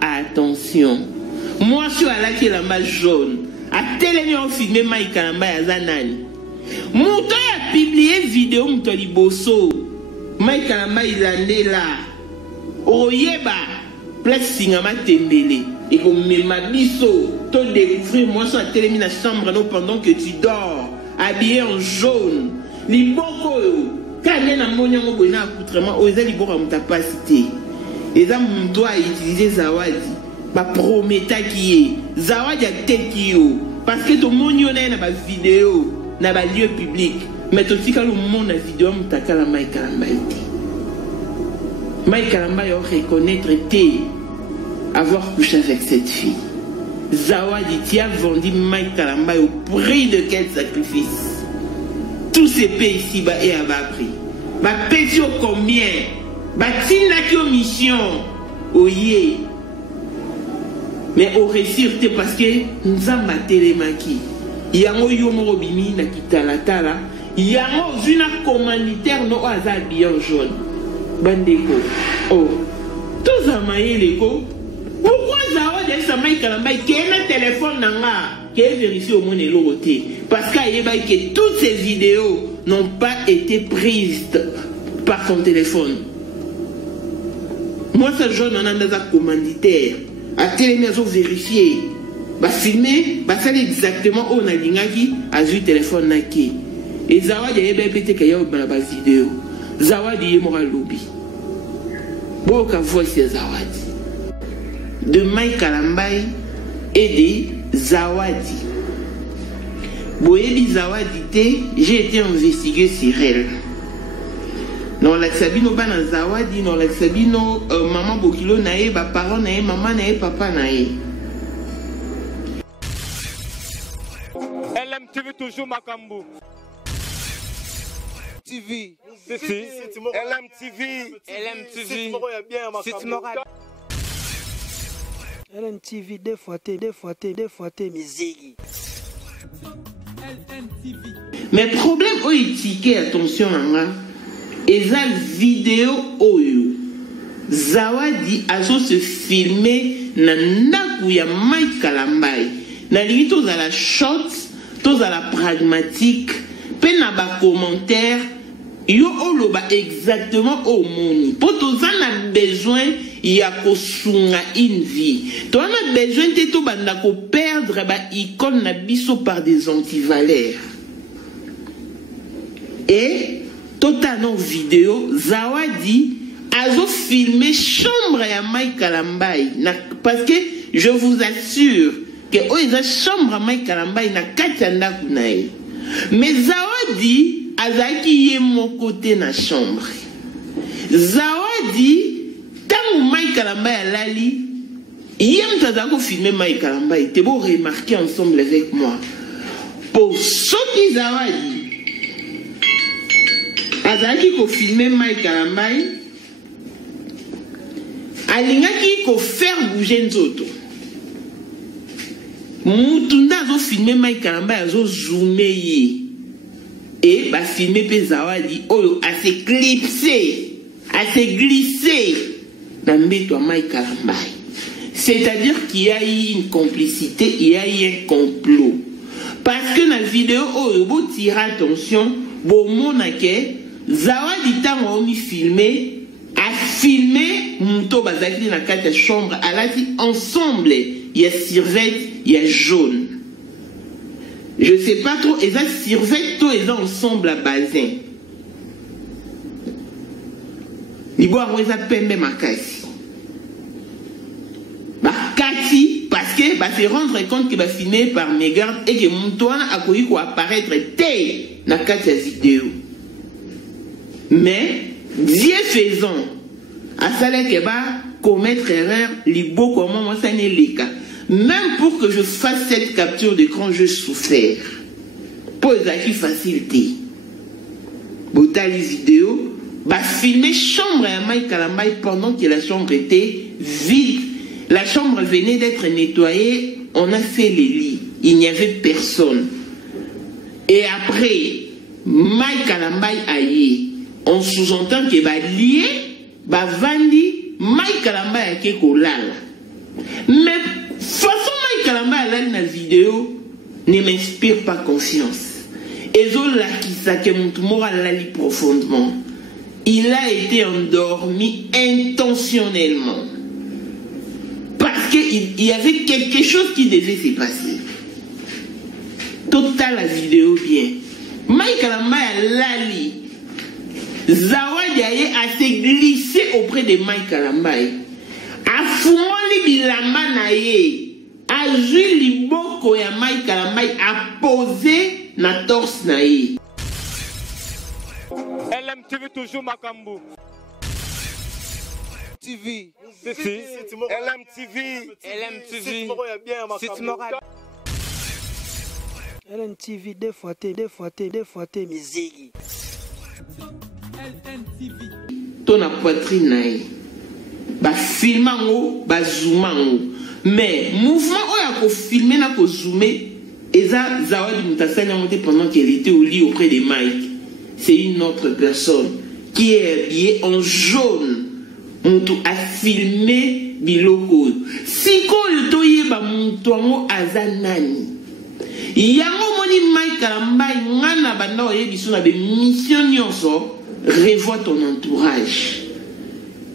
Attention. Moi, je suis à la kelamba jaune. A télé, on filmé Mike Kalamba ya Zanani. Mouto a publié vidéo mouto liboso. Mike Kalamba il est là. Oyeba. Place Singama Tembele. Et comme me biso. Toi découvrir moi sur la télé dans la chambre non, pendant que tu dors. Habillé en jaune. Liboko. Quand il y a un moyen de accoutrement, aux liboko à pas cité. Les hommes doivent utiliser Zawadi. Ba prometa qui est. Zawadi a tête qui est. Parce que tout le monde a une vidéo. Dans un lieu public. Mais tout le monde a une vidéo. Mouta la Mike Kalamba. Mike Kalamba a reconnaître avoir couché avec cette fille. Zawadi, tu as vendu Mike Kalamba au prix de quel sacrifice? Tous ces pays ici, et à bas prix. Bah, pétio combien? Bah, tina qui aux missions. Oye. Mais au réussir, parce que nous avons télémaki. Il y a un yomo bimi na kitalatala. Il y a un commanditaire no hasard bien jaune. Bandeko. Oh. Tous amaye leko. Pourquoi Zawadi sa Mike Kalamba qui a un téléphone nanga qui est vérifié au monde et l'autre? Parce que toutes ces vidéos n'ont pas été prises par son téléphone. Moi, ce jeune on a un commanditaire. À télémaison vérifié. Bah filmer, bah faire exactement où on a l'ingaki a vu téléphone naki. Et Zawadi a pété qu'il y a une vidéo. Zawadi est mort à lobby. Beaucoup voix c'est Zawadi. De Mike Kalamba et de Zawadi. Boyebi Zawadi, j'ai été investigué sur elle. Non, la Sabino bana Zawadi, non, la Sabino maman Bokilo nae, ba parents nae, maman nae, papa nae. LMTV toujours Makambo. TV. LMTV. LMTV, deux fois t'es musique. Mais problème où il ticket, attention, et la vidéo oyo Zawadi a se filmer na ndaku ya Mike Kalamba. Na limite tous à la shot, tous à la pragmatique, pe na ba commentaire yo oloba exactement au moni. Pour tous on a besoin ya ko sunga une vie. To on a besoin de to banda ko perdre ba icône na biso par des antivaleurs. Et totalement vidéo, Zawadi a filmé chambre à Mike Kalamba. Parce que je vous assure que la chambre à Mike Kalamba na katanda kunae. Mais Zawadi a qui est mon côté na chambre. Zawadi tant Mike Kalamba a lali, yem tazako filmer Mike Kalamba. T'es beau remarquer ensemble avec moi. Pour ceux qui Zawadi azaki ko filmer Mike Kalamba, alingaki ko faire bouger nzoto. Mutunda zo filmer Mike Kalamba azo zoomer ye. Et ba filmer pe Zawadi oyo a se glisser dans mbeto Mike Kalamba. C'est-à-dire qu'il y a eu une complicité, il y a eu un complot. Parce que dans la vidéo oyo bo tire attention, bo monake Zawadi tango omi filmé, a filmé Mouto Bazaki dans la chambre, elle a dit ensemble, il y a Sirvette, il y a jaune. Je sais pas trop, et ça Sirvette, tout est ensemble à bazin. Il boit ça pembe makasi. Makasi, parce que c'est rendre compte que va filmé par mes gardes et que Mouto a connu quoi apparaître dans la vidéo. Mais, Dieu faisant, à ça que va commettre erreur, libo comment moi ça n'est les cas. Même pour que je fasse cette capture d'écran, je souffert. Pour les facilité. Botali vidéo, bah filmer chambre à Mike Kalamba pendant que la chambre était vide. La chambre venait d'être nettoyée, on a fait les lits. Il n'y avait personne. Et après, Mike Kalamba aïe. On sous-entend que va lié, va vandi, Mike Kalamba yake kolala. Mais façon Mike Kalamba à la vidéo ne m'inspire pas confiance. Et Zola qui s'est morali profondément. Il a été endormi intentionnellement. Parce qu'il y avait quelque chose qui devait se passer. Total la vidéo bien. Mike Kalamba a lali. Zawadi a s'est glissé auprès de Mike Kalamba. A fumoli bilamba na ye. A joué liboko ya Mike Kalamba a posé na torse na ye. LMTV toujours Makambo. TV. LMTV. LNTV deux fois T musique. Ton poitrine naïe. Ba filmango, ba zoomango. Mais mouvement où il filmer na ko zoomer, eza Zawadi Mutasani a monté pendant qu'elle était au lit auprès de Mike. C'est une autre personne qui est habillée en jaune. Mutu a filmé biloko. Siko le toye ba mutuango azanani. Yango moni Mike Kalamba ngana banda oyebiso na be mission nyonso, revois ton entourage.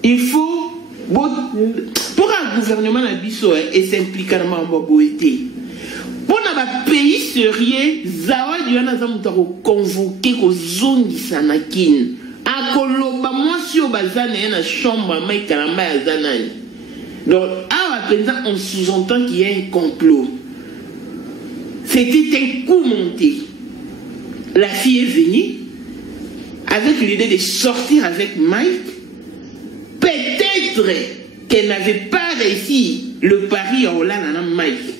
Il faut pour un gouvernement na biso et s'impliquer dans ma boité. Pour un pays sérieux, Zawadi wana za mutu ko convoquer ko zongi sanakin. Akoloba mwasi o bazana na chambre Mike Kalamba azanani. Donc à présent on sous-entend qu'il y a un complot. C'était un coup monté. La fille est venue avec l'idée de sortir avec Mike. Peut-être qu'elle n'avait pas réussi le pari en Hollande à Mike.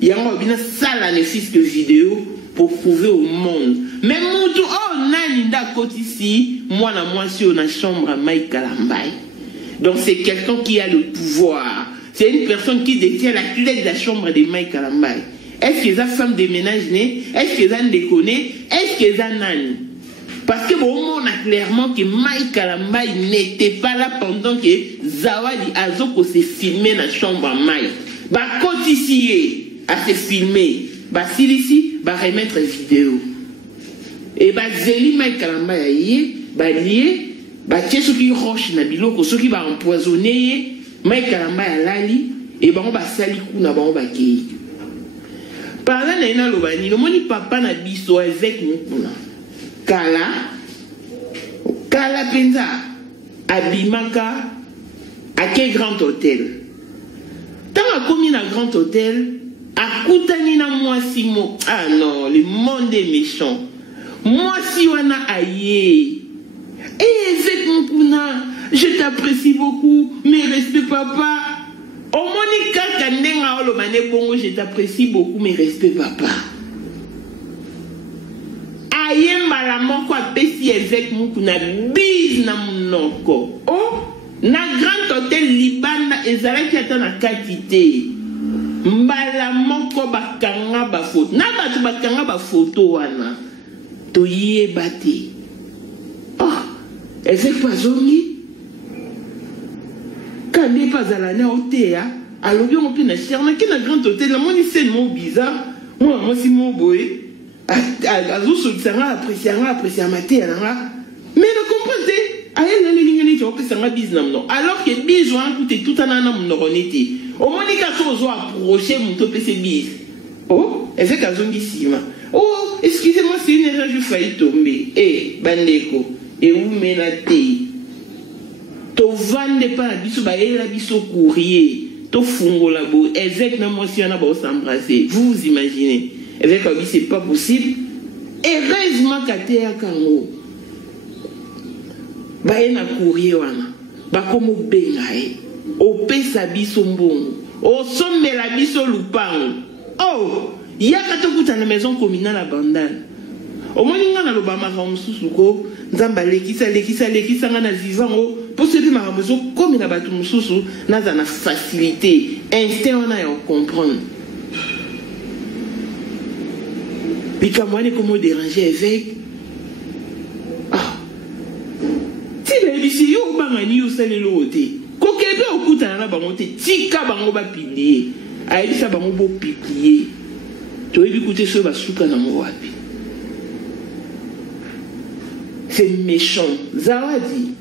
Il y a un sale néfisque vidéo pour prouver au monde. Mais mon tour, oh, nani d'accord ici, moi si on a chambre à Mike Kalamba. Donc c'est quelqu'un qui a le pouvoir. C'est une personne qui détient la clé de la chambre de Mike Kalamba. Est-ce que c'est femme de ménage né? Est-ce que c'est déconné? Est-ce que c'est nani? Parce que bon, on a clairement que Mike Kalamba n'était pas là pendant que Zawadi Azoko s'est filmé dans la chambre à Mike. Bah, quand ici, à se filmer, bah, s'il ici, bah, remettre vidéo. Et bah, Zeli Mike Kalamba yé, bah, lié, bah, tiens, ceux qui rochent na biloko, ceux qui va empoisonner, Mike Kalamba a lali, et bah, on va sali kuna, bah, on va kéi. Par là, na lobani, le moni papa na biso avec nous. Kala Penza Abimaka à quel grand hôtel? Tant à combien un grand hôtel à Koutanina moi si mo. Ah non, le monde est méchant. Moi si on a aïe. Et avec mon pouna, je t'apprécie beaucoup, mais respect papa. Au Monica Kandenga Olomane Bongo, je t'apprécie beaucoup, mais respect papa. Ayemba la moko apesi avec mukuna biz na munoko. Oh, na grand hôtel Libanda ezalaki ata na katite. Mbala moko bakanga ba photo. Na batu bakanga ba photo wana. Toye bate. Oh, avec pazongi. Kande pazalane otea. Alobi on peut na cherna ki na grand hôtel la moni c'est mo bizarre. Moi si mo boy. Mais ne comprenez alors que besoin tout au moins approcher mon bis. Oh, oh, excusez-moi, c'est une erreur, je failli tomber. Eh, bandeko, et où menate? To vande pas biso ba la biso courrier, to fungo la bo, avec na moi si on a ba s'embrasser. Vous imaginez? Avec lui, c'est pas possible. Heureusement qu'à terre, Kango, bah, il y a un courrier, bah, comme au Bengaï, au Pesa Bissombon, au Somme la Bisso Lupang. Oh, il y a qu'à la maison communale à Bandal. Au moins, il y a un Obama Ramsusuko, Zamba Lekisa, Ngana vivant, pour ceux qui m'ont besoin, comme il a battu Moussousou, n'a pas facilité, instinct, on a à comprendre. Mais comment comment déranger avec ah si la bisi yo bangani yo sale loté kokebe kutana na bango te tika bango ba publier ayebisa bango bo publier toyebi kute so basuka na wapi. C'est méchant. Zawadi,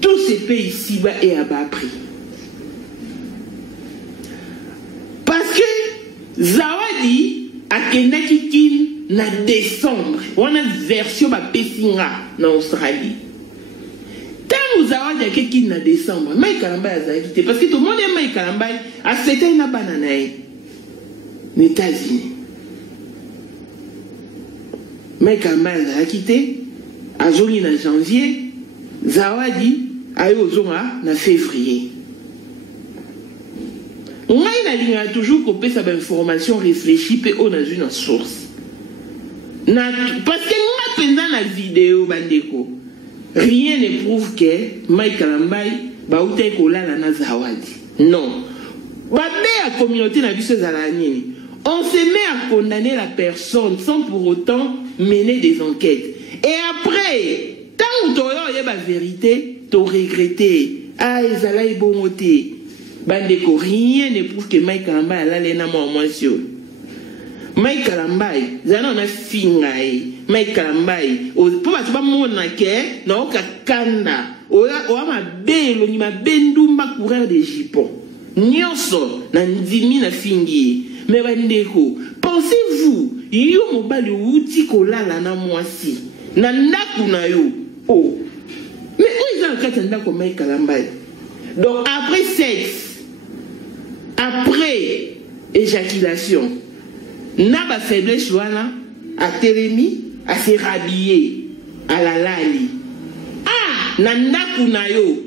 tout se fait ici-bas et à bas prix. Parce que Zawadi a kenaki kin na décembre. On a une version ba pesinga na Australie. Tant Zawadi a kin na décembre, Mike Kalamba a zaki parce que tout le monde est Mike Kalamba a fêté na banana aux États-Unis. Mike Kalamba a quitté. Azongi na janvier, Zawadi ayo ozonga na février. On a toujours copié sa information réfléchie et on a une source. Parce que nous avons la vidéo bandeko. Rien ne prouve que Mike Kalambai ba ute ko la na Zawadi. Non. Ba la communauté na biso zalani. On se met à condamner la personne sans pour autant mener des enquêtes. Et après, tant que tu as la vérité, tu as regretté. Ah, ils allaient bon côté. Bandeko, rien ne prouve que Mike Kalamba a l'air na moi sur. Mike Kalamba, zana na fingae. Mike Kalamba, pour pas mona ke, na oka kanda. Oya ma belo ni ma bendumba courir des jipons. Nyonso na ndimi na fingi. Mais bandeko, pensez-vous, yo mobali uti kolala na mwasi. Nandaku na yo. Oh. Mais où ils ont un cas comme Mike Kalamba? Donc après sexe, après éjaculation, n'a pas faiblesse voilà, à télémi, à se rhabiller, à la lali. Ah, nandaku na yo.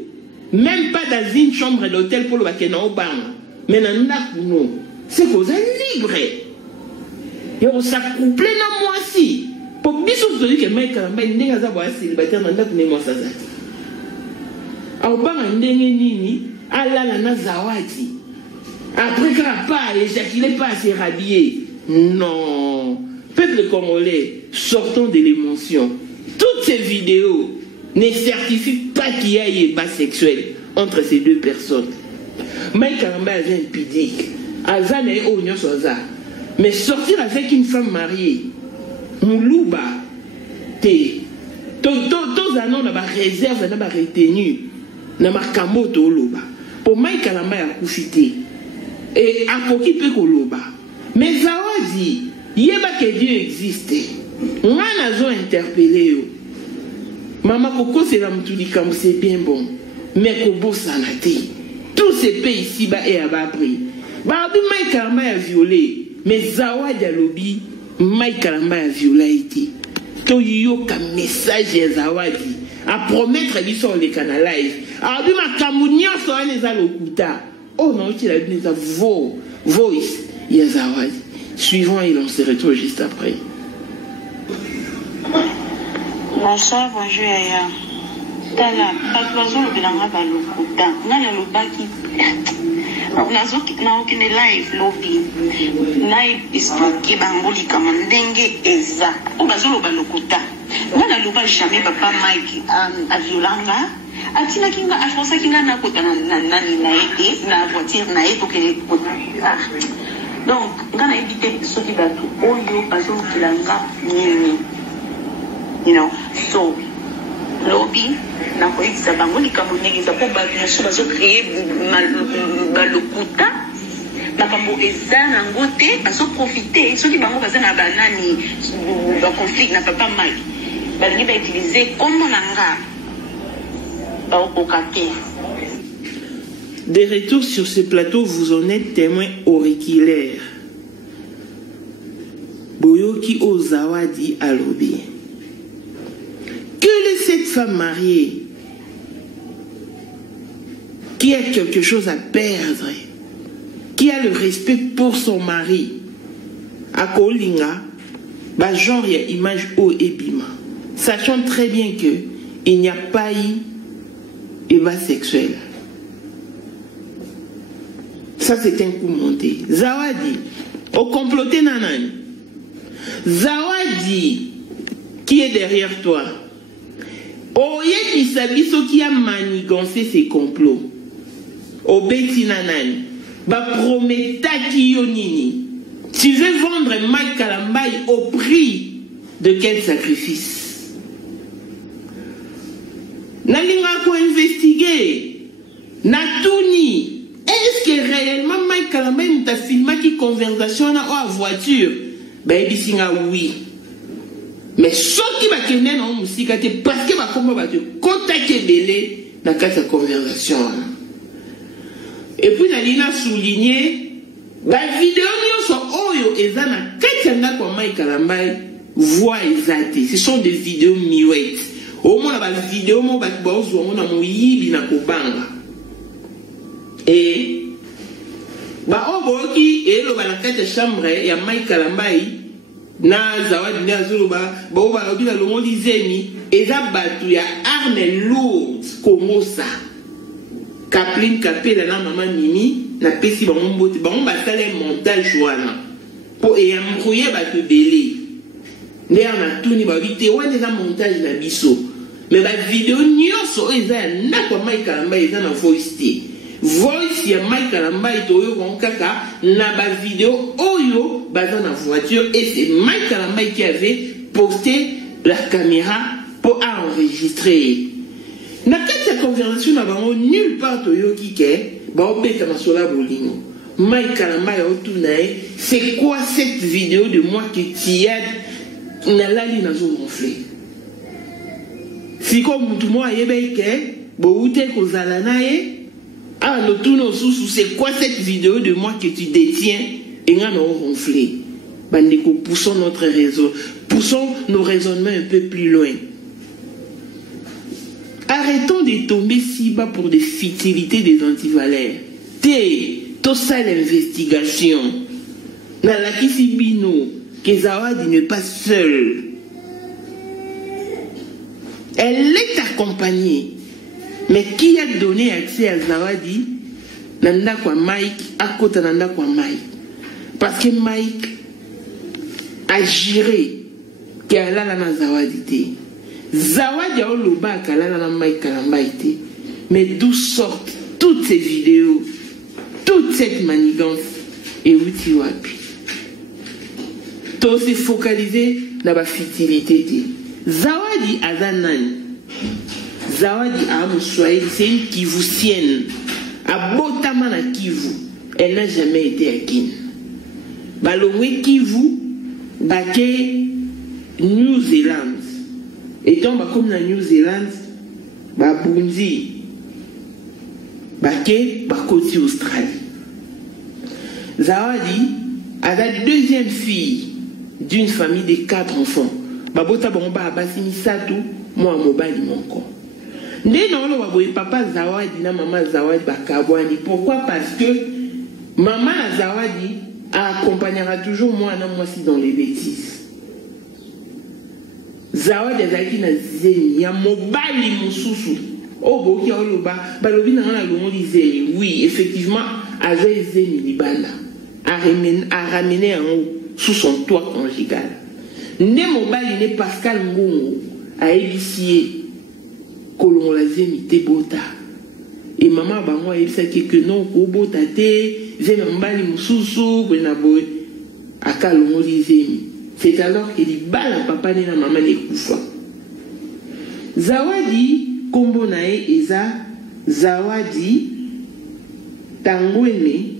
Même pas dans une chambre d'hôtel pour le bakena au bang. Mais nandaku no. C'est qu'on est libre. Et on s'accouple na moi si. Pour bien sûr que Mike Kalamba n'est pas célibataire dans notre mémoire ça. Au bang ndenge nini ala na Zawadi. Après qu'il pas éjaculé pas se rhabiller. Non. Peuple congolais, sortons de l'émotion. Toutes ces vidéos ne certifient pas qu'il y a eu un bas sexuel entre ces deux personnes. Mike Kalamba a un pudique. Azan et Onyo Soza. Mais sortir avec une femme mariée, Moulouba, tous anons n'a pas réserve, n'a pas retenu, n'a pas kamoto loba. Pour Mike Kalamba a profité. Et à Koki peut koloba. Mais Zawadi, yeba que Dieu existait. On a interpellé. Maman Koko c'est la mtoulikam, c'est bien bon. Mais Kobo sanati. Tout se paye ici-bas et à bas prix. Babi Mike Kalamba a violé. Mais Zawadi a lobby. Mike Kalamba a violé. To yoka message ya Zawadi. A promettre lui sur les canalises. Babi ma kamunia sur les alokuta. Oh non, il a donné sa voice. Ya Zawadi. Suivant, il en se retrouve juste après. Bonsoir, bonjour Yaya. Tala, patlozo le bilanga balokuta. Nana lobaki. Na okine live lobby. Live expliqué bangoli kamandenge eza. Obazo lo balokuta. Nana loba jamais papa Mike a violanga. Atina kinga afosa kinga na kota na nani na ete na voiture na ete okene kota. Donc, ngana éviter ce qui va tout. Oyo bazo kilanga nini. You know, so lobby na ko isa bango ni kamonegeza po ba na so bazo créer balokuta na kambo eza na ngote bazo profiter so ki bango baza na banani ba conflit na papa Mike balingi ba utiliser comment nanga ba okate. De retour sur ce plateau, vous en êtes témoin auriculaire. Boyoki Ozawadi alobi. Que cette femme mariée qui a quelque chose à perdre, qui a le respect pour son mari, à Kolinga, bah genre il y a image au ébima, sachant très bien que il n'y a pas eu ébat sexuel. Ça c'est un coup monté. Zawadi, au comploté nanani. Zawadi, qui est derrière toi? Oye Kisabiso qui a manigancé ses complots. obeti na nani ba prometaki yo nini. Tu veux vendre Mike Kalambai au prix de quel sacrifice? Nalinga ko investiguer Natuni. Est-ce que réellement Mike Kalambai t'a filmé qui conversation en voiture? Ben bisinga oui. Mais ce qui va kene na musika te parce que ba komba ba te contacter belé na kata conversation. Et puis nalina souligner la vidéo nyonso oyo eza na kati ya ndako ya Mike Kalambai voix ezate. Ce sont des vidéos miouettes. Au moins la vidéo mo ba bozo mo na moyibi na kobanga. Et ba oboki elo ba na kati ya chambre ya Mike Kalambai na zawadi na zuluba ba oba lobi na lomoli zemi eza batu ya arme lourde comme ça. Kapline kapela na maman Mimi na pesi bango mbote bango basala montage wana po eyambrouiller bato belé ne na tuni ba vite wana eza montage na biso mais ba vidéo nyonso eza na kwa Mike Kalambai eza na voice ya Mike Kalambai to yo kaka na ba vidéo oyo baza na voiture et c'est Mike Kalambai qui avait posté la caméra pour enregistrer. Na kati ya conversation na bango nulle part to yo kike ba obeta masola bolingo. Mike Kalambai otunae, c'est quoi cette vidéo de moi que tu as na lali na zo ronfler. Si comme mutu mo ayebeke bo ute ko zala nae ah no tuno susu c'est quoi cette vidéo de moi que tu détiens et nga no ronfler. Bandeko poussons notre réseau, poussons nos raisonnements un peu plus loin. Arrêtons de tomber si bas pour des futilités des antivalaires. Tout ça l'investigation. Nalakisi bino, que Zawadi n'est pas seule. Elle est accompagnée. Mais qui a donné accès à Zawadi? Nanda kwa Mike, à côté nanda kwa Mike. Parce que Mike a géré qu'elle a la Zawadi. Zawadi a oloba kalala na Mike Kalambai te. Mais d'où sortent toutes ces vidéos, toute cette manigance et outi wapi. Tout s'est focalisé dans la futilité te. Zawadi azanani. Zawadi a Moussouaï, c'est une Kivusienne. A Botamana Kivu, elle n'a jamais été à Kin. Balongwe Kivu, Baké New Zealand. Et donc, comme dans New Zealand, Burundi, Baké, Bakoti Australie. Zawadi a la deuxième fille d'une famille de 4 enfants. Babota Bomba Abasini Satou, moi Mobali Monko. Non, papa Zawadi na maman Zawadi Bakabwani. Pourquoi? Parce que maman Zawadi accompagnera toujours moi si dans les bêtises. Zawadi azaki na zeni ya mobali mususu o boki oloba balobi na ngana lomoli zeni. Oui, effectivement azai zeni libanda a ramené sous son toit conjugal. Ne mobali ne Pascal Ngongo a ébissié kolongo la zeni te bota et maman bango a ebisaki que non ko bota te zeni mobali mususu bena boy aka lomoli zeni. C'est alors que les balles papa et la maman les koufa. Zawadi kombo nae eza Zawadi Tangweme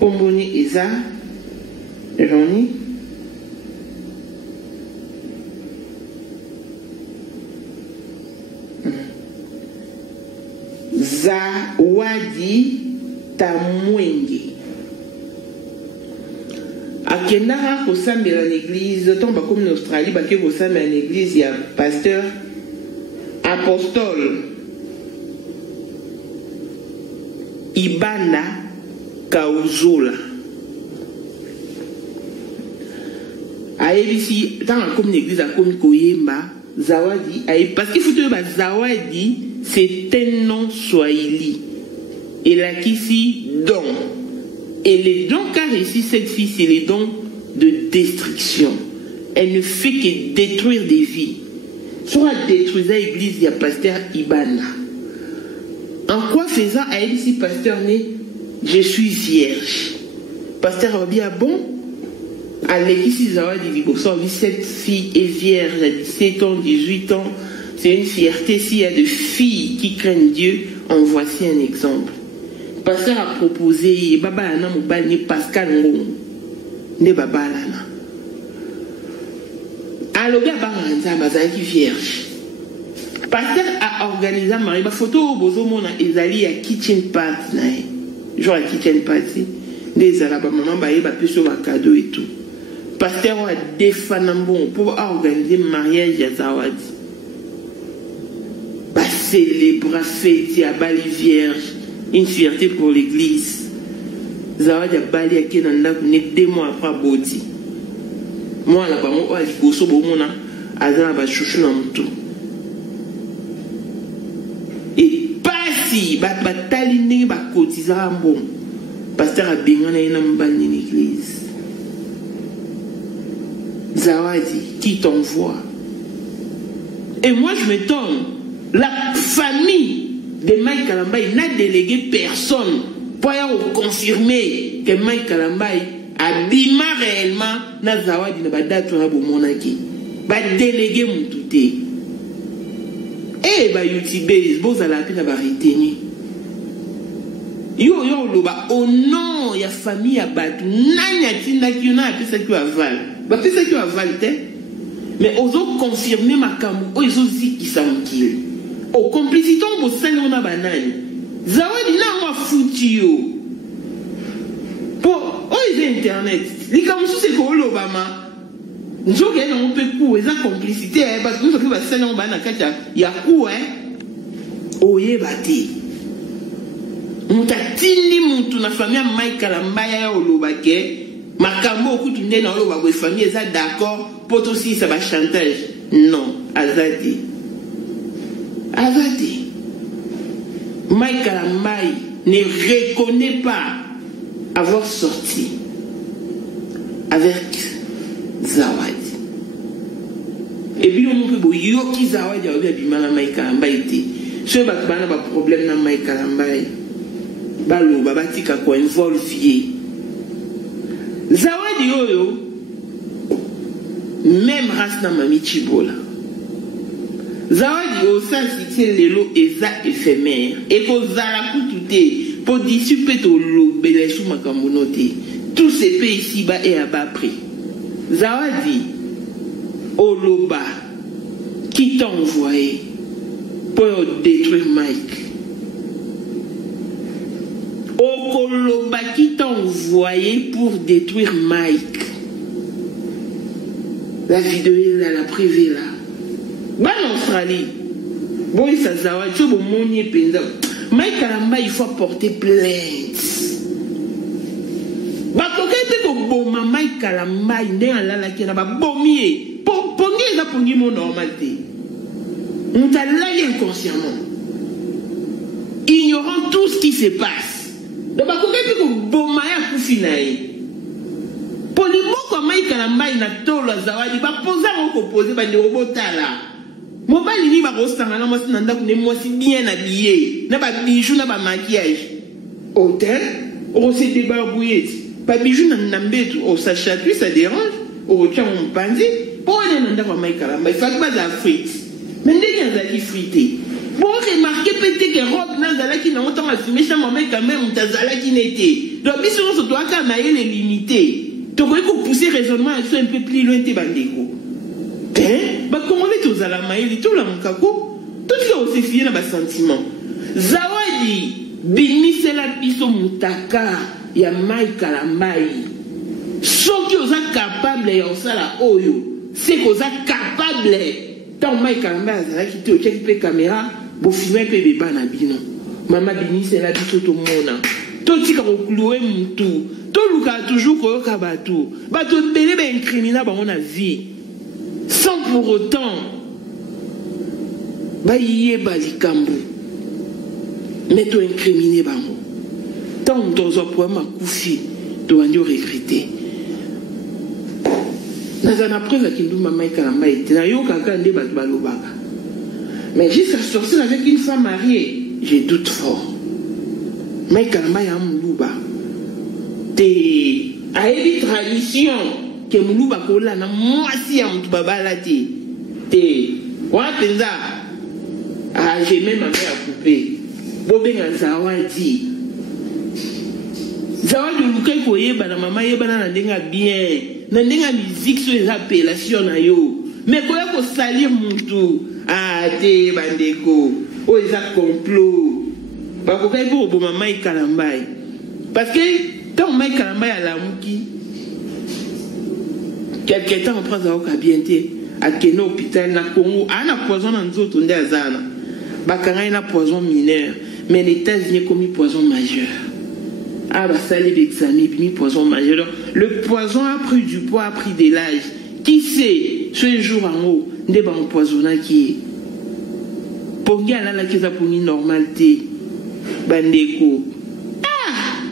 kombo ne eza Johnny Zawadi Tamwenge. Akendaka kosambela l'église, tomba comme en Australie, bake kosambela l'église, il y a pasteur apostole Ibanda Kauzola. Aïe, dans comme l'église, à comme Koyemba, Zawadi, parce qu'il faut que Zawadi, c'est un nom swahili. Et là, ici, don. Et les dons qu'a réussi cette fille, c'est les dons de destruction. elle ne fait que détruire des vies. Soit détruire l'église, il y a pasteur Ibana. En quoi faisant, elle dit, pasteur né, je suis vierge. Pasteur a dit, ah bon? À l'église, cette fille est vierge à 17 ans, 18 ans. C'est une fierté. S'il y a des filles qui craignent Dieu, en voici un exemple. Pasteur a proposé, Baba Lana Moubani Pascal Ngong, ne Baba Lana. Alors, Baba qui vierge. Pasteur a organisé ma photo, Bozo Mona Ezali à kitchen party. Genre à kitchen party. Des Arabes, maman, bah, pu sur un cadeau et tout. Pasteur a défendu pour organiser le mariage à Zawadi. Bah, célébrer, fêter à Bali vierge. Une fierté pour l'église. Zawadi a Bali à Kenanda, 2 mois après Bodi. Moi, là-bas, moi, je suis au Bomona, à Zana, chouchou dans mon tour. Et pas si, bataline, cotisera bon. Pasteur a bien dans l'église. Zawadi, qui t'envoie? Et moi, je m'étonne. La famille de Mike Kalambaye n'a délégué personne pour confirmer que Mike Kalambaye a bima réellement na Zawadi na badatu na bomonaki. Ba délégué mon touté. Eh, ba youtubeurs, bozala pe na ba reteni. Yo loba au nom ya famille ya batu nanya tinda kiona apesa ki aval. Ba pesa ki aval te. Mais ozo confirmer makambo o ezo zikisa mokili. O complicité on bosali ona banani. Zawadi na wa futi yo. Pour internet, les camoufles c'est quoi l'Obama? Nous avons un peu coup, ils ont complicité, parce que nous avons fait un banana kacha, il y a coup, oye bati. Nous avons tini mon na famille Mike Kalambaya au Lobake, Makambo kutunde na Loba la famille est d'accord, pour aussi ça va chantage. Non, Azadi. Mike Kalambaya ne reconnaît pas avoir sorti avec Zawadi. Et puis on peut dire que Zawadi a eu mal à Mike Kalambaye. Ce n'est pas un problème dans Mike Kalambaye. Balo, babatika quoi involvier. Zawadi yoyo, même race na mami Chibola. Zawadi au sens c'est le lot éphémère. Et pour Zala Koutoute. Pour dissiper tout le belèchou makambonoté. Tous ces pays ici-bas est à bas prix. Zawadi, Oloba, qui t'a envoyé pour détruire Mike. Okoloba, qui t'a envoyé pour détruire Mike. La vidéo est là, la privée là. Bah en Australie. Bon, ça Zawadi, tu bon monier penza. Mike Kalambaye, il faut porter plainte. Mike Kalambaye, mon normalité. On t'a là inconsciemment. Ignorant tout ce qui se passe. Donc, pour les mots comme Mike Kalambaye, n'a pas la Zawadi, va poser un opposé, va dire au botala. Mobile ni ba rostanga na mwasi nanda kune mwasi bien habillé na ba bijoux na ba maquillage hôtel on se débarbouiller pas bijoux na nambetu au sachatui ça dérange au retient mon pandi pour aller nanda kwa Mike Kalambaye fa ba za frites mais ndenge azaki frité pour remarquer peut-être que robe na zala ki na autant assumer ça maman quand même mutazala ki n'était donc biso on se doit quand même les limiter to ko pousser raisonnement un peu plus loin te bandeko. Comment est-ce que vous allez maïli tout la mukako tout ce que vous fiez dans bas sentiment Zawadi bini c'est la biso mutaka ya Mike Kalambaye ce que vous êtes capable ya osala oyo c'est que vous êtes capable tant Mike Kalambaye azala ki te check pe caméra bo filmer pe beba na bino mama bini c'est la biso to mona to tika ko clouer mutu to luka toujours ko kabatu ba to belé ba incriminable ba on a vie sans pour autant baïe balikambo mais tu incriminer bango tant dans un problème à koufi tu vas nous regretter Nazana preuve qui nous maman kalamba était na yo kaka nde bat balobaka. Mais jusqu'à sortir avec une femme mariée, je doute fort. Mais kalamba ya muluba. Te aébi tradition que muluba kola na mwasi ya mutu babala te. Te wa penza ah j'ai même ma mère à couper. Bobenga zawadi. Zawadi lukai koyeba na mama yeba na ndenga bien. Na ndenga musique so les appellations na yo. Mais koya ko salir mutu. Ah te bandeko. O eza complot. Ba ko kai bo mama ikalambai. Parce que quand mama ikalambai ala muki. Quelque temps après ça au bienté à Keno hôpital na Congo, ana poison na nzoto nde azana. Bakanga ina poison mineur, mais les États-Unis commis poison majeur. Ah bah ça les examens puis poison majeur. Le poison a pris du poids, a pris de l'âge. Qui sait ce jour en haut nde ba empoisonna qui pongi ala la keza pour une normalité. Bandeko. Ah!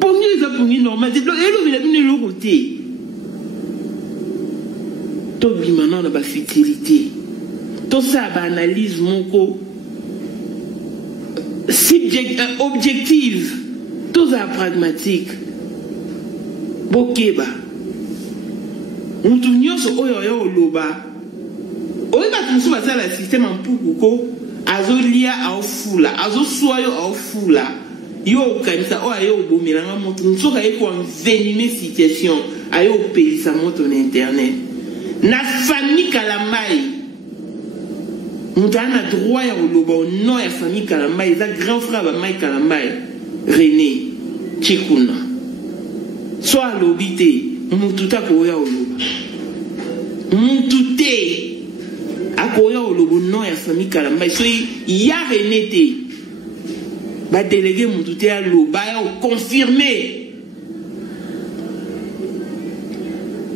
Pongi za pour une normalité. Et le vile bine le côté. Tout maintenant dans la futilité. Tout ça, analyse mon objective. Tout ça pragmatique. Bokeba. Nous so oyo loba. Oyo ba tunsu ba ça le système en pouko. Azo lia au fula. Azo soyo au fula. Yo kanisa o ayo bomilanga moto. Nso ka eko envenimer situation. Ayo pelisa moto na internet. Na famille Kalambai. Nous avons droit à l'oba au nom de la famille Kalambai. C'est grand frère de Mike Kalambai. René Chikuna. Soit à l'obité. Moutouta koya au loba. Moutouté. A koya au loba au nom de la famille Kalambai. Soit il y a René T. Ba délégué Moutouté à l'oba. Et confirmé.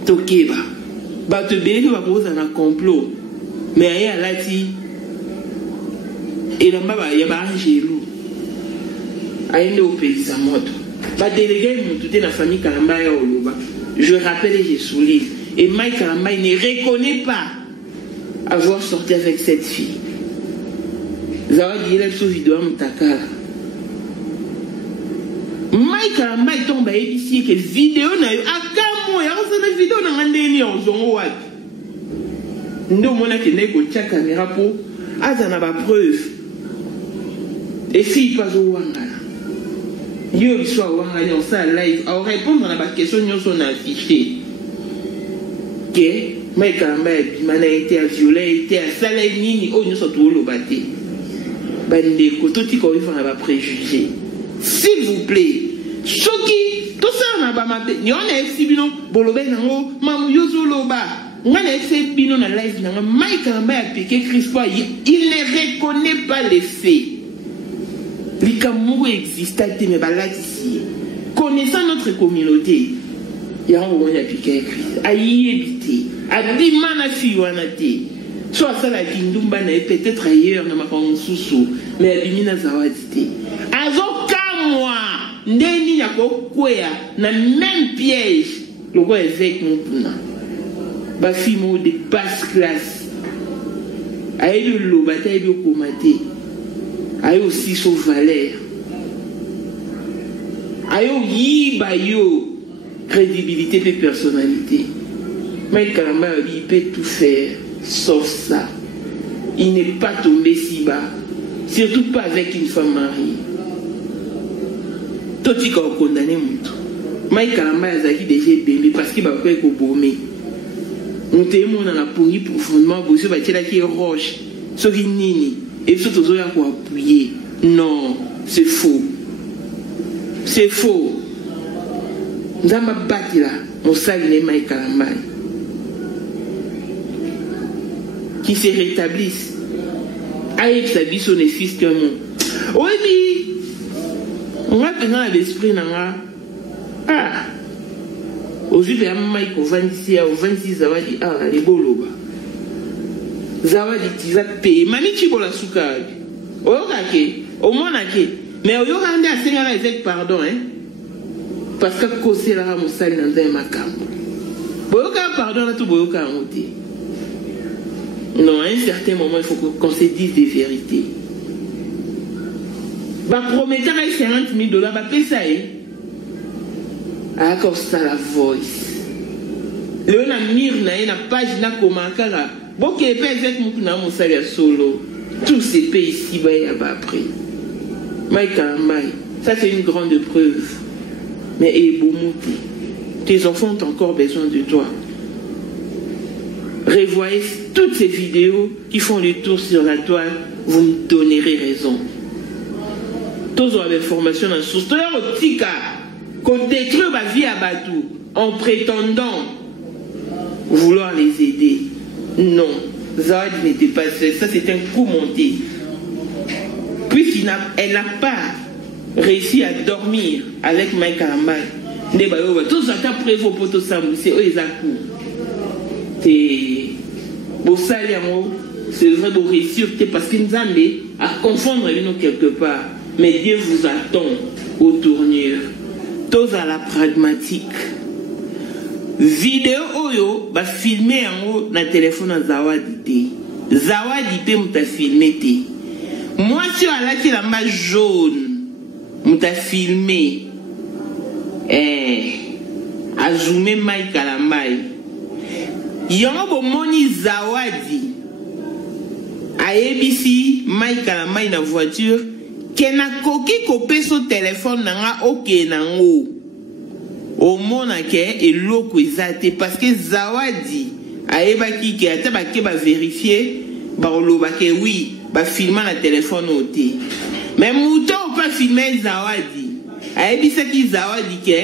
Tokeba. Bah te bénéfice va poser un complot mais aïe à l'ati et là bas y a pas un gelou aïe ne au pays sa moto bah délégué tout est la famille Kalamba et Oloba je rappelle et je souligne et Mike Kalamba il ne reconnaît pas avoir sorti avec cette fille Zawadi il a sous vidéo Mtakala Mike Kalamba il tombe ici que vidéo na yo akamo ya osana vidéo na ngandeni ya zongo wapi ndo mona ke neko tia caméra po azana ba preuve et si pas au wangala yo soit wangala on ça live à répondre à la question nous sont affiché que Mike Kalamba bimana été violé été salé nini o nous sont tout lo baté bande ko toti ko ifana ba préjugé s'il vous plaît Soki, tout ça n'a pas maté. Ni on a exhibé non, bolobé nango, mamu yozo loba. On a exhibé non na live nango. Mike Kalamba a piqué Crispo. Il ne reconnaît pas les faits. L'ikamogo existe, mais balade ici. Connaissant notre communauté, il y a un moment où il a piqué Christ. A y éviter. A dimana fiwanate. Soit ça la kindumba na peut-être ailleurs na makango susu, mais a bimina zawadite. Azoka moi. Ndeni ya kokwea na même piège le roi évêque montuna ba fimo de basse classe aïe le bataille de commaté aïe aussi son valeur aïe yi ba yo crédibilité et personnalité mais Kalamba il peut tout faire sauf ça il n'est pas tombé si bas surtout pas avec une femme mariée. Toti ka condamné mutu Mike Kalamba azaki déjà bébé parce qu'il va faire ko bomé on te mona na pongi profondément bosi ba tela ki roche soki nini et surtout zo ya ko appuyer non c'est faux nzamba batila mosali ne Mike Kalamba qui se rétablisse avec sa vie son fils que mon oui on va tenir à l'esprit nanga ah aujourd'hui il y a Mike au 26 Zawadi ah les boloba Zawadi tu vas payer mani chibola sukari okake au monake mais au yoga ande asenga avec pardon hein parce que cause la musali nanda makambo Boyoka, pardon, là, tout boyoka en ôté. Non, à un certain moment, il faut qu'on se dise des vérités. Bah, promettre à 50 000 $, bah, paye ça, hein. Ah, comme ça, la voice. Le na mire na page na komakara. Bon, qui est pas avec mon salaire solo. Tous ces pays ici, bah, il y a pas après. Ça, c'est une grande preuve. Mais tes enfants ont encore besoin de toi. Revoyez toutes ces vidéos qui font le tour sur la toile, vous me donnerez raison. Tous ont des formations dans source. Qu'on détruit ma vie à Batou en prétendant vouloir les aider. Non, Zawadi n'était pas seule. Ça, c'est un coup monté. Puisqu'elle n'a pas réussi à dormir avec Mike Kalambai. Tout ça t'a prévu pour tout ça. C'est eux les accords. C'est vrai pour réussir parce qu'ils nous amènent à confondre nous quelque part. Mais Dieu vous attend aux tournures. Tous à la pragmatique. Vidéo oyo ba filmer en haut na téléphone à Zawadi. Zawadi pe m'a filmé té. Moi sur la lamba jaune m'a filmé. A zoomé Mike Kalambai. Yango moni Zawadi. A ABC Mike Kalambai na voiture. Kena koki kopé son téléphone nanga ok nango. Au monde et l'eau parce que Zawadi a ébaki qui a tabaki ba vérifier barolobake oui ba filmer la téléphone ôté. Mais mouton pas filmer Zawadi. A ébisa ki Zawadi ke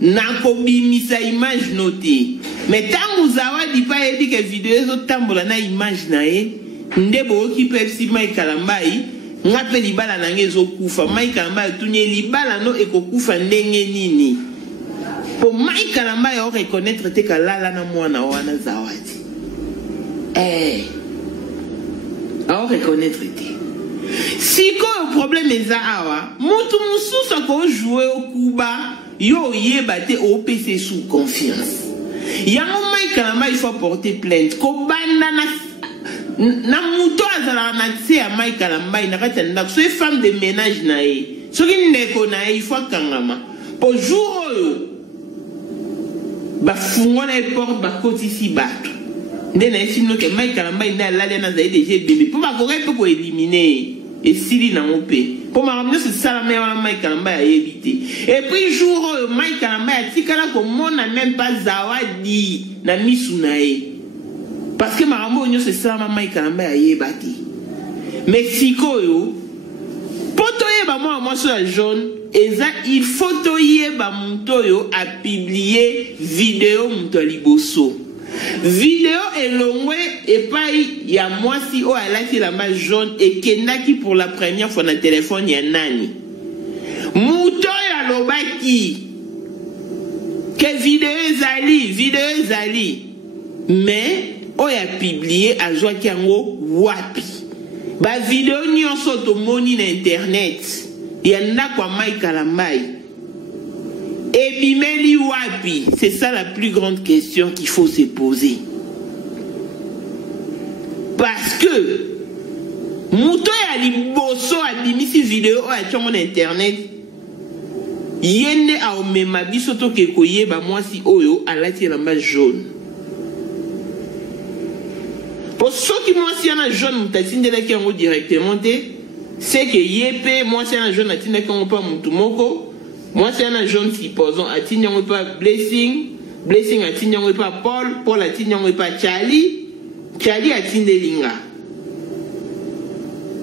na kobimisa image noté. Mais tant Zawadi pas ébi que vidéo zo tambola na image na e ndebo ki pepsi Mike Kalambai ngape libala nange zo kufa Mike Kalambai tunye libala no ekokufa ndenge nini. Pour Mike Kalambai on reconnaître te kalala na mwana wana Zawadi. On reconnaître te. Si quoi le problème est awa, mutu mususa ko jouer au Cuba, yo yeba te au PC sous confiance. Yango Mike Kalambai il faut porter plainte. Ko banda na muto azala na tse ya Mike Kalambai na kata ndak so femme de ménage na e. So ki ndeko na e il faut kangama. Pour jour oyo ba fungona e porte ba koti si bato. Ndena esino ke Mike Kalambai na la na za déjà bébé. Pour ma corée peut ko éliminer et sili na mope. Pour ma ramener ce salamé wala Mike Kalambai a éviter. Et puis jour oyo Mike Kalambai atikala ko mona même pas Zawadi na misuna e. Parce que ma rambo nyo se salama Mike Kalambai a yebati. Mais sikoyo poto yeba moi sur la jaune. Il faut toyeba muntoyo a publier vidéo muntoliboso. Vidéo elongwe et pas ya moi si o alaki la ma jaune et kendaki pour la première fois na téléphone ya nani. Mutoyo alobaki que vidéo zali mais o ya publier a joa kiango wapi. Ba vidéo nyonso to moni na internet. Yanda kwa Mike Kalambai. Et bimeli wapi? C'est ça la plus grande question qu'il faut se poser. Parce que Mouto ya liboso a bimisi vidéo a tchongo na internet. Yende a omema biso to ke koyeba mwasi oyo alati lamba jaune. Pour ceux qui mwasi yana jaune mutatindela ki yango directement te. C'est que yépe, moi c'est un jeune à Tina qu'on pas Moutumoko, moi c'est un jeune supposons à Tina on pas Blessing à Tina on pas Paul à Tina on pas Charlie à Tina Linga.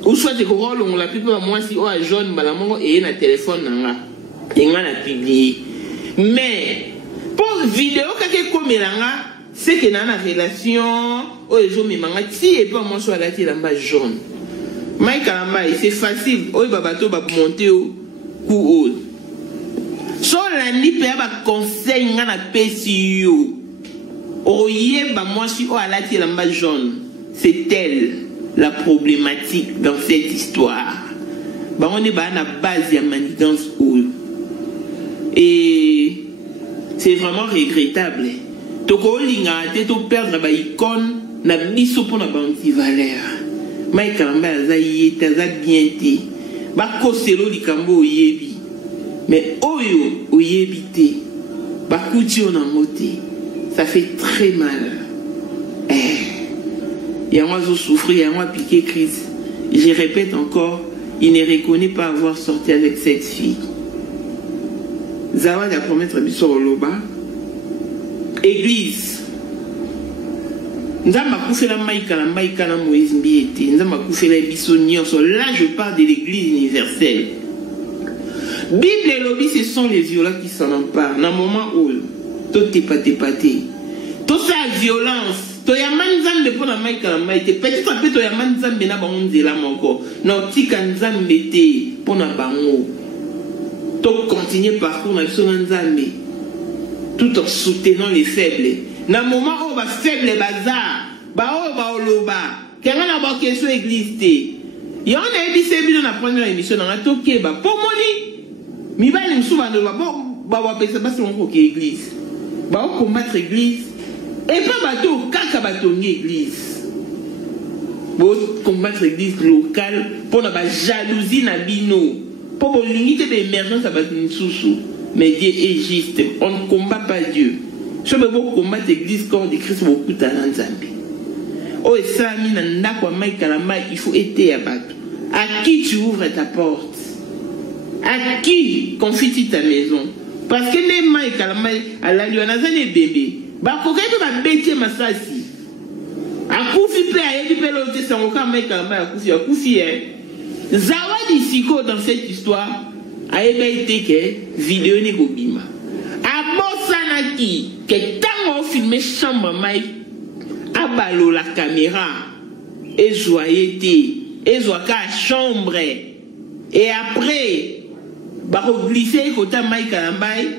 Ou soit c'est qu'on on l'a pu pas moi si on a jaune balamongo et un téléphone nanga et on a publié. Mais pour vidéo quelque comme langa c'est que dans la relation oh je me manga si et pas moi soit la lamba jaune. Mike Kalambai, c'est facile. Oh, babato va monter au coup. So la nipe ba conseil ngana pesi yo. Oye ba moi si o alati lamba jaune. C'est elle la problématique dans cette histoire. Ba on est ba na base ya manigance ou. Et c'est vraiment regrettable. toko linga te to perdre ba icône na biso pour na ba anti-valeur. Mai kalamba za yeta za bien te. Ba koselo likambo oyebi. Mais oyo oyebi te. Ba kuti on en moté. Ça fait très mal. Et moi je souffrir, et moi piqué crise. Je répète encore, il ne reconnaît pas avoir sorti avec cette fille. Zawad a promettre biso loba. Église. Nzamba koufela maïka na Moïse Mbiete. Nzamba koufela biso nyonso. Là je parle de l'église universelle. Bible et lobby, ce sont les violents qui s'en emparent. Dans le moment où tout est pâté. Tout ça violence. Toyaman Zambe pour la maïka la maïte. Peut-être un peu Toyaman Zambe na bango nzela moko. Non, tika Nzambe te pour na bango. To continuer parcours na biso Nzambe. Tout en soutenant les faibles. Dans le moment où on va faible bazar, ba oloba, kenga na ba question église te. Ya on a ebisé bino na première émission na toke ba pomoni. Mi ba ni msuba ndo ba pesa basi on ko église. Ba combattre église et pas bateau kaka bateau ni église. Bo combattre église locale pour na ba jalousie na bino. Pour bo limite d'émergence à bateau nsusu. Mais Dieu est juste. On ne combat pas Dieu. Je veux combattre l'église corps de Christ beaucoup de Nzambe. Oh, et ça, il faut aider à battre. À qui tu ouvres ta porte? À qui confie-tu ta maison? Parce que les mains à la luana, les bébés. Bah, quand tu vas bêter ma sassi. À Koufi, à Yédi, c'est encore à Koufi. Zawadi Siko dans cette histoire. A été que vidéo ni gobima. A Bosanaki que tant on filmé chambre mai abalo la caméra et joyeté et joaka chambre et après ba glisser côté mai kalambai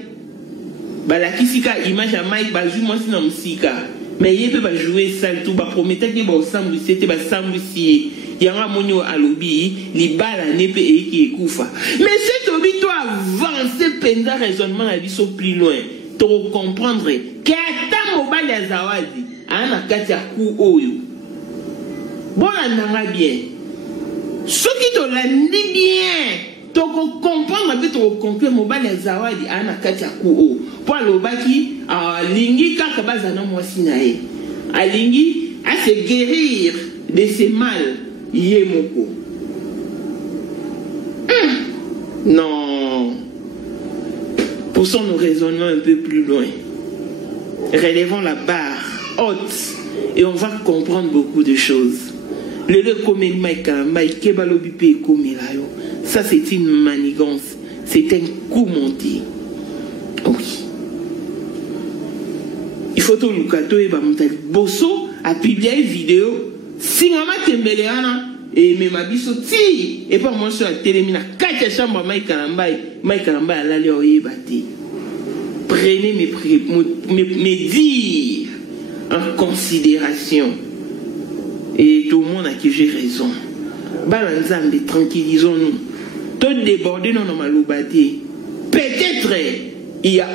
ba la kisika image à mai ba joue moi si na musika mais il peut pas jouer ça tout ba promettre que ba ensemble c'était ba ensemble si yanga monyo alobi libala nepe eki ekufa. Mais si tu dois avancer pendant raisonnement la vie plus loin, tu vas comprendre que ta mobile ya Zawadi ana kati ya ku oyo. Bon nanga bien. Ce qui te landi bien, tu vas comprendre que tu vas comprendre mobile ya Zawadi ana kati ya ku oyo. Pour lobaki lingi kaka bazana mwasi na ye. Alingi à se guérir de ses mal. Yemoko. Non. Poussons nos raisonnements un peu plus loin. Relevons la barre haute et on va comprendre beaucoup de choses. Ça c'est une manigance. C'est un coup monté. Oui. Il faut tout le cas. Bosso a publié une vidéo. Si maman tembeleana et me mabiso ti et pas moi sur la télé mina quatre chambres Mike Kalamba à l'aller au yébati. Prenez mes dires en considération et tout le monde a qui j'ai raison. Balanzambe tranquillisons-nous. Tout débordé non malobati. Peut-être il y a